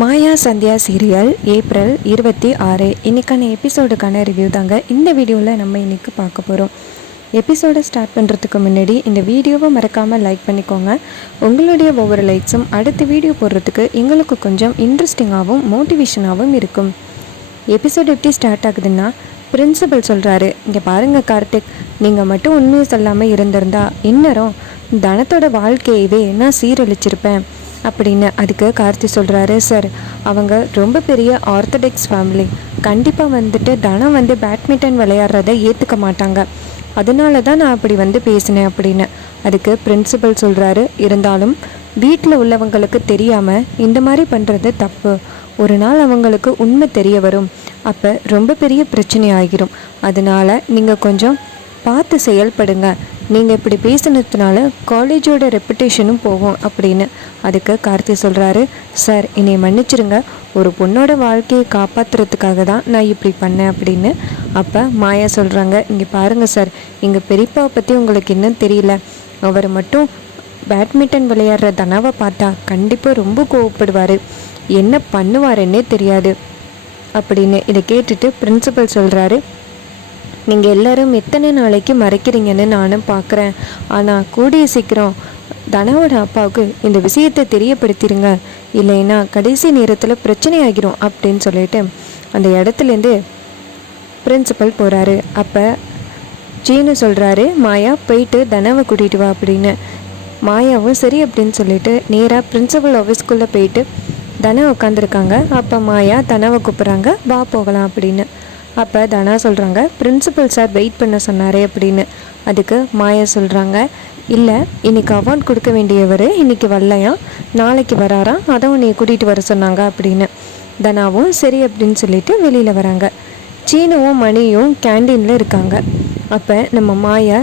மாயா Sandhya serial April 26 இன்றைக்கான எபிசோடுக்கான review தாங்க இந்த வீடியோவில் நம்ம இன்றைக்கி பார்க்க போகிறோம். எபிசோடை ஸ்டார்ட் பண்ணுறதுக்கு முன்னாடி இந்த வீடியோவை மறக்காமல் லைக் பண்ணிக்கோங்க. உங்களுடைய ஒவ்வொரு லைக்ஸும் அடுத்த வீடியோ போடுறதுக்கு எங்களுக்கு கொஞ்சம் இன்ட்ரெஸ்டிங்காகவும் மோட்டிவேஷனாகவும் இருக்கும். எபிசோடு எப்படி ஸ்டார்ட் ஆகுதுன்னா, பிரின்சிபல் சொல்கிறாரு, இங்கே பாருங்கள் கார்த்திக், நீங்கள் மட்டும் உண்மையை சொல்லாமல் இருந்திருந்தா இந்நேரம் தனத்தோட வாழ்க்கையவே நான் சீரழிச்சிருப்பேன் அப்படின்னு. அதுக்கு கார்த்தி சொல்கிறாரு, சார் அவங்க ரொம்ப பெரிய ஆர்த்தடாக்ஸ் ஃபேமிலி, கண்டிப்பாக தனம் பேட்மிண்டன் விளையாடுறதை ஏற்றுக்க மாட்டாங்க, அதனால தான் நான் அப்படி பேசினேன் அப்படின்னு. அதுக்கு பிரின்சிபல் சொல்கிறாரு, இருந்தாலும் வீட்டில் உள்ளவங்களுக்கு தெரியாமல் இந்த மாதிரி பண்ணுறது தப்பு, ஒரு நாள் அவங்களுக்கு உண்மை தெரிய வரும், அப்போ ரொம்ப பெரிய பிரச்சனை ஆகிரும், அதனால் நீங்கள் கொஞ்சம் பார்த்து செயல்படுங்க, நீங்கள் இப்படி பேசினதுனால காலேஜோட ரெப்புடேஷனும் போகும் அப்படின்னு. அதுக்கு கார்த்தி சொல்கிறாரு, சார் என்னை மன்னிச்சிருங்க, ஒரு பொண்ணோட வாழ்க்கையை காப்பாற்றுறதுக்காக தான் நான் இப்படி பண்ணேன் அப்படின்னு. அப்போ மாயா சொல்கிறாங்க, இங்கே பாருங்கள் சார், எங்கள் பெரியப்பாவை பற்றி உங்களுக்கு இன்னும் தெரியல, அவர் மட்டும் பேட்மிண்டன் விளையாடுற தனாவை பார்த்தா கண்டிப்பாக ரொம்ப கோவப்படுவார், என்ன பண்ணுவாருன்னே தெரியாது அப்படின்னு. இதை கேட்டுட்டு பிரின்சிபல் சொல்கிறாரு, நீங்கள் எல்லோரும் எத்தனை நாளைக்கு மறைக்கிறீங்கன்னு நானும் பார்க்குறேன், ஆனால் கூடிய சீக்கிரம் தனாவோட அப்பாவுக்கு இந்த விஷயத்தை தெரியப்படுத்திடுங்க, இல்லைன்னா கடைசி நேரத்தில் பிரச்சனை ஆகிரும் அப்படின்னு சொல்லிட்டு அந்த இடத்துலேருந்து பிரின்சிபல் போகிறாரு. அப்போ சீனு சொல்கிறாரு, மாயா போயிட்டு தனாவை கூட்டிகிட்டு வா அப்படின்னு. மாயாவும் சரி அப்படின்னு சொல்லிட்டு நேராக பிரின்சிபல் ஆஃபீஸ்க்குள்ளே போயிட்டு தனா உட்காந்துருக்காங்க. அப்போ மாயா தனாவை கூப்பிட்றாங்க, வா போகலாம் அப்படின்னு. அப்போ தனா சொல்கிறாங்க, பிரின்சிபல் சார் வெயிட் பண்ண சொன்னாரே அப்படின்னு. அதுக்கு மாயா சொல்கிறாங்க, இல்லை இன்றைக்கி அவார்ட் கொடுக்க வேண்டியவர் இன்றைக்கி வரலையா, நாளைக்கு வராராம், அதை உன்னை கூட்டிகிட்டு வர சொன்னாங்க அப்படின்னு. தனாவும் சரி அப்படின்னு சொல்லிட்டு வெளியில் வராங்க. சீனுவும் மணியும் கேண்டீனில் இருக்காங்க. அப்போ நம்ம மாயா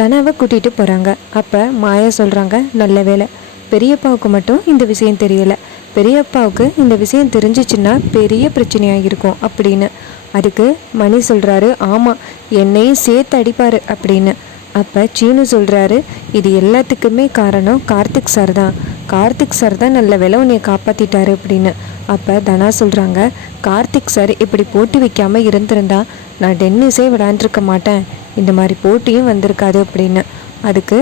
தனாவை கூட்டிகிட்டு போகிறாங்க. அப்போ மாயா சொல்கிறாங்க, நல்ல வேலை பெரியப்பாவுக்கு மட்டும் இந்த விஷயம் தெரியலை, பெரியப்பாவுக்கு இந்த விஷயம் தெரிஞ்சிச்சுன்னா பெரிய பிரச்சனையாக இருக்கும் அப்படின்னு. அதுக்கு மணி சொல்கிறாரு, ஆமாம் என்னையும் சேர்த்து அடிப்பார் அப்படின்னு. அப்போ சீனு சொல்கிறாரு, இது எல்லாத்துக்குமே காரணம் கார்த்திக் சார் தான், கார்த்திக் சார் தான் நல்ல வேலை உன்னை காப்பாற்றிட்டாரு அப்படின்னு. அப்போ தனா சொல்கிறாங்க, கார்த்திக் சார் இப்படி போட்டி வைக்காமல் இருந்திருந்தா நான் டென்னிஸே விளையாண்டுருக்க மாட்டேன், இந்த மாதிரி போட்டியும் வந்திருக்காது அப்படின்னு. அதுக்கு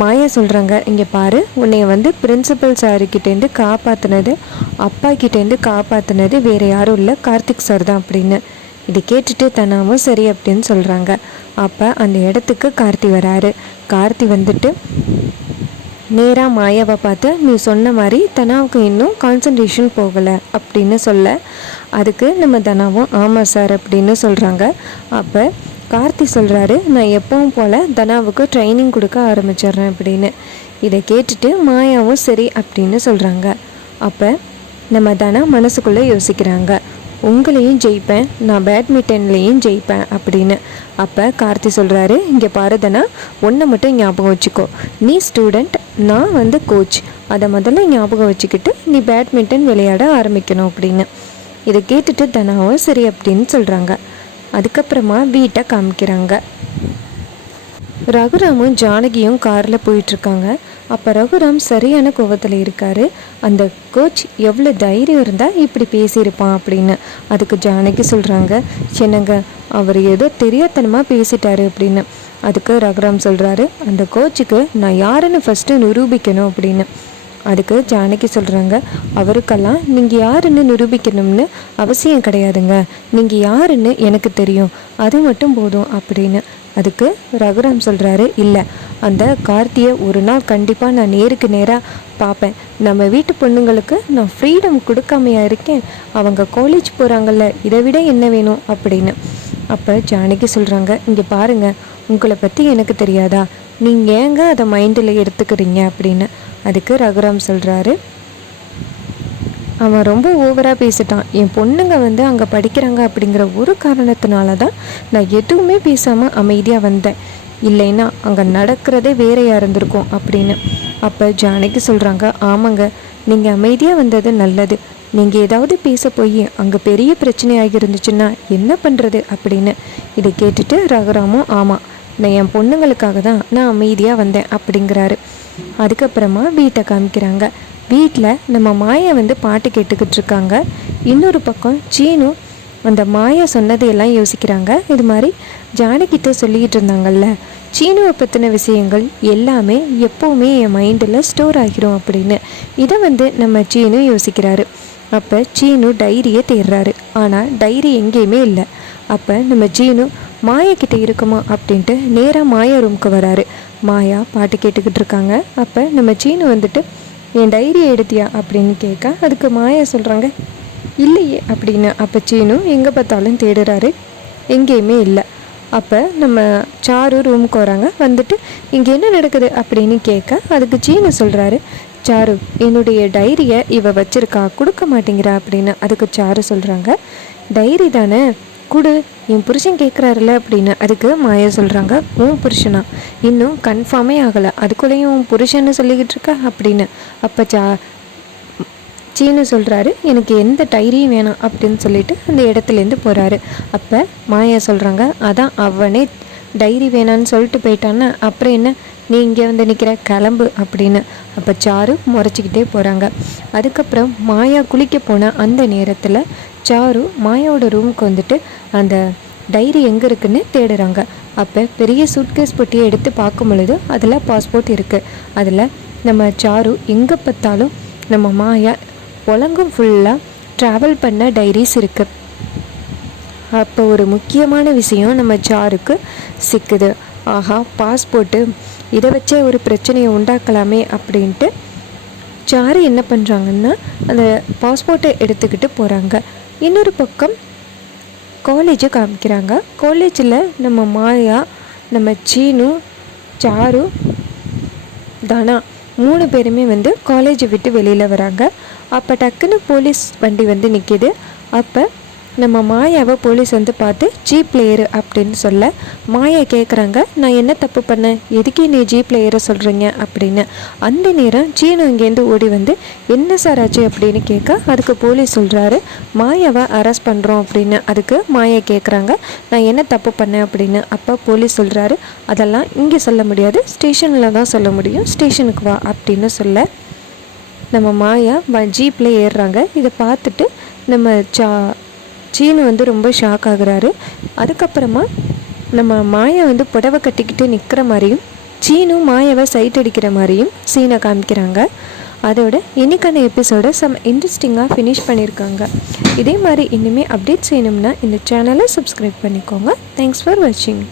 மாயா சொல்கிறாங்க, இங்கே பாரு, உன்னைய பிரின்சிபல் சாருக்கிட்டேருந்து காப்பாற்றினது, அப்பா கிட்டேருந்து காப்பாற்றினது வேறு யாரும் இல்லை, கார்த்திக் சார் தான் அப்படின்னு. இதை கேட்டுட்டு தனாவும் சரி அப்படின்னு சொல்கிறாங்க. அப்போ அந்த இடத்துக்கு கார்த்தி வராரு. கார்த்தி நேராக மாயாவை பார்த்து, நீ சொன்ன மாதிரி தனாவுக்கு இன்னும் கான்சன்ட்ரேஷன் போகலை அப்படின்னு சொல்ல, அதுக்கு நம்ம தனாவும் ஆமாம் சார் அப்படின்னு சொல்கிறாங்க. அப்போ கார்த்தி சொல்கிறாரு, நான் எப்பவும் போல் தனாவுக்கு ட்ரைனிங் கொடுக்க ஆரம்பிச்சிடுறேன் அப்படின்னு. இதை கேட்டுட்டு மாயாவும் சரி அப்படின்னு சொல்கிறாங்க. அப்போ நம்ம தனா மனசுக்குள்ளே யோசிக்கிறாங்க, உங்களையும் ஜெயிப்பேன், நான் பேட்மிண்டன்லேயும் ஜெயிப்பேன் அப்படின்னு. அப்போ கார்த்தி சொல்கிறாரு, இங்கே பாரு தனா, ஒன்றை மட்டும் ஞாபகம் வச்சுக்கோ, நீ ஸ்டூடெண்ட், நான் கோச், அதை முதல்ல ஞாபகம் வச்சுக்கிட்டு நீ பேட்மிண்டன் விளையாட ஆரம்பிக்கணும் அப்படின்னு. இதை கேட்டுட்டு தனாவும் சரி அப்படின்னு சொல்கிறாங்க. அதுக்கப்புறமா வீட்டை காமிக்கிறாங்க. ரகுராமும் ஜானகியும் காரில் போயிட்டுருக்காங்க. அப்போ ரகுராம் சரியான கோவத்தில் இருக்கார். அந்த கோச் எவ்வளோ தைரியம் இருந்தால் இப்படி பேசியிருப்பான் அப்படின்னு. அதுக்கு ஜானகி சொல்கிறாங்க, என்னங்க அவர் ஏதோ தெரியாதனமாக பேசிட்டாரு அப்படின்னு. அதுக்கு ரகுராம் சொல்கிறாரு, அந்த கோச்சுக்கு நான் யாருன்னு ஃபஸ்ட்டு நிரூபிக்கணும் அப்படின்னு. அதுக்கு ஜானகி சொல்கிறாங்க, அவருக்கெல்லாம் நீங்கள் யாருன்னு நிரூபிக்கணும்னு அவசியம் கிடையாதுங்க, நீங்கள் யாருன்னு எனக்கு தெரியும், அது மட்டும் போதும் அப்படின்னு. அதுக்கு ரகுராம் சொல்கிறாரு, இல்லை அந்த கார்த்தியை ஒரு நாள் கண்டிப்பாக நான் நேருக்கு நேராக பார்ப்பேன், நம்ம வீட்டு பொண்ணுங்களுக்கு நான் ஃப்ரீடம் கொடுக்காமையா இருக்கேன், அவங்க காலேஜ் போகிறாங்கல்ல, இதை விட என்ன வேணும் அப்படின்னு. அப்போ ஜானகி சொல்கிறாங்க, இங்கே பாருங்கள், உங்களை பற்றி எனக்கு தெரியாதா, நீங்கள் ஏங்க அதை மைண்டில் எடுத்துக்கிறீங்க அப்படின்னு. அதுக்கு ரகுராம் சொல்கிறாரு, அவன் ரொம்ப ஓவராக பேசிட்டான், என் பொண்ணுங்க அங்கே படிக்கிறாங்க அப்படிங்கிற ஒரு காரணத்தினால தான் நான் எதுவுமே பேசாமல் அமைதியாக வந்தேன், இல்லைன்னா அங்கே நடக்கிறதே வேறையாக இருந்திருக்கும் அப்படின்னு. அப்போ ஜானகி சொல்கிறாங்க, ஆமாங்க நீங்கள் அமைதியாக வந்தது நல்லது, நீங்கள் ஏதாவது பேச போய் அங்கே பெரிய பிரச்சனையாகி இருந்துச்சுன்னா என்ன பண்ணுறது அப்படின்னு. இதை கேட்டுட்டு ரகுராமும், ஆமாம் நான் என் பொண்ணுங்களுக்காக தான் நான் அமைதியாக வந்தேன் அப்படிங்கிறாரு. அதுக்கப்புறமா வீட்டை காமிக்கிறாங்க. வீட்டில் நம்ம மாயா வந்து பாட்டு கேட்டுக்கிட்டு இருக்காங்க. இன்னொரு பக்கம் சீனு அந்த மாயா சொன்னதையெல்லாம் யோசிக்கிறாங்க. இது மாதிரி ஜானகிட்ட சொல்லிக்கிட்டு இருந்தாங்கல்ல, சீனுவை பற்றின விஷயங்கள் எல்லாமே எப்போவுமே என் மைண்டில் ஸ்டோர் ஆகிரும் அப்படின்னு. இதை வந்து நம்ம சீனு யோசிக்கிறாரு. அப்போ சீனு டைரியை தேடுறாரு. ஆனால் டைரி எங்கேயுமே இல்லை. அப்போ நம்ம சீனு மாயா கிட்டே இருக்குமா அப்படின்ட்டு நேராக மாயா ரூமுக்கு வராரு. மாயா பாட்டு கேட்டுக்கிட்டு இருக்காங்க. அப்போ நம்ம சீனு வந்துட்டு என் டைரியை எடுத்தியா அப்படின்னு கேட்க, அதுக்கு மாயா சொல்கிறாங்க இல்லையே அப்படின்னு. அப்போ சீனு எங்கே பார்த்தாலும் தேடுறாரு, எங்கேயுமே இல்லை. அப்போ நம்ம சாரு ரூமுக்கு வராங்க. வந்துட்டு இங்கே என்ன நடக்குது அப்படின்னு கேட்க, அதுக்கு சீனு சொல்கிறாரு, சாரு என்னுடைய டைரியை இவ வச்சிருக்கா, கொடுக்க மாட்டேங்கிறா அப்படின்னு. அதுக்கு சாரு சொல்கிறாங்க, டைரி தானே கொடு, என் புருஷன் கேட்குறாருல அப்படின்னு. அதுக்கு மாயா சொல்கிறாங்க, உன் புருஷனா, இன்னும் கன்ஃபார்மே ஆகலை, அதுக்குள்ளேயும் உன் புருஷன்னு சொல்லிக்கிட்டு இருக்க அப்படின்னு. அப்போ சீனு சொல்கிறாரு, எனக்கு எந்த டைரியும் வேணாம் அப்படின்னு சொல்லிட்டு அந்த இடத்துலேருந்து போகிறாரு. அப்போ மாயா சொல்கிறாங்க, அதான் அவனே டைரி வேணான்னு சொல்லிட்டு போயிட்டான்னா அப்புறம் என்ன, நீ இங்கே வந்து நிற்கிற, கிளம்பு அப்படின்னு. அப்போ சாரு முறைச்சிக்கிட்டே போகிறாங்க. அதுக்கப்புறம் மாயா குளிக்க போன அந்த நேரத்தில் சாரு மாயாவோட ரூமுக்கு வந்துட்டு அந்த டைரி எங்கே இருக்குன்னு தேடுறாங்க. அப்போ பெரிய சூட்கேஸ் பொட்டியை எடுத்து பார்க்கும் பொழுது அதில் பாஸ்போர்ட் இருக்குது. அதில் நம்ம சாரு எங்கே பார்த்தாலும் நம்ம மாயா உலகம் ஃபுல்லாக ட்ராவல் பண்ண டைரிஸ் இருக்குது. அப்போ ஒரு முக்கியமான விஷயம் நம்ம சாருக்கு சிக்குது. ஆஹா, பாஸ்போர்ட்டு, இதை வச்சே ஒரு பிரச்சனையை உண்டாக்கலாமே அப்படின்ட்டு சாரு என்ன பண்ணுறாங்கன்னா அந்த பாஸ்போர்ட்டை எடுத்துக்கிட்டு போகிறாங்க. இன்னொரு பக்கம் காலேஜை காமிக்கிறாங்க. காலேஜில் நம்ம மாயா, நம்ம சீனு, சாரு, தானா 3 பேருமே வந்து காலேஜை விட்டு வெளியில் வராங்க. அப்போ டக்குன்னு போலீஸ் வண்டி வந்து நிற்கிது. அப்போ நம்ம மாயாவை போலீஸ் வந்து பார்த்து ஜீப் லேயரு அப்படின்னு சொல்ல, மாயா கேட்குறாங்க, நான் என்ன தப்பு பண்ணேன், எதுக்கு நீ ஜீப் லேயரை சொல்கிறீங்க அப்படின்னு. அந்த நேரம் சீனு இங்கேருந்து ஓடி வந்து என்ன சார் ஆச்சு அப்படின்னு கேட்க, அதுக்கு போலீஸ் சொல்கிறாரு, மாயாவை அரெஸ்ட் பண்ணுறோம் அப்படின்னு. அதுக்கு மாயா கேட்குறாங்க, நான் என்ன தப்பு பண்ணேன் அப்படின்னு. அப்போ போலீஸ் சொல்கிறாரு, அதெல்லாம் இங்கே சொல்ல முடியாது, ஸ்டேஷனில் தான் சொல்ல முடியும், ஸ்டேஷனுக்கு வா அப்படின்னு சொல்ல நம்ம மாயா ஜீப்பில் ஏறுறாங்க. இதை பார்த்துட்டு நம்ம சீனு வந்து ரொம்ப ஷாக் ஆகுறாரு. அதுக்கப்புறமா நம்ம மாயா வந்து புடவை கட்டிக்கிட்டு நிற்கிற மாதிரியும் சீனு மாயாவை சைட் அடிக்கிற மாதிரியும் சீனை காமிக்கிறாங்க. அதோட இன்றைக்கான எபிசோடை இன்ட்ரெஸ்டிங்காக ஃபினிஷ் பண்ணியிருக்காங்க. இதே மாதிரி இனிமேல் அப்டேட் செய்யணும்னா இந்த சேனலை சப்ஸ்கிரைப் பண்ணிக்கோங்க. தேங்க்ஸ் ஃபார் வாட்சிங்.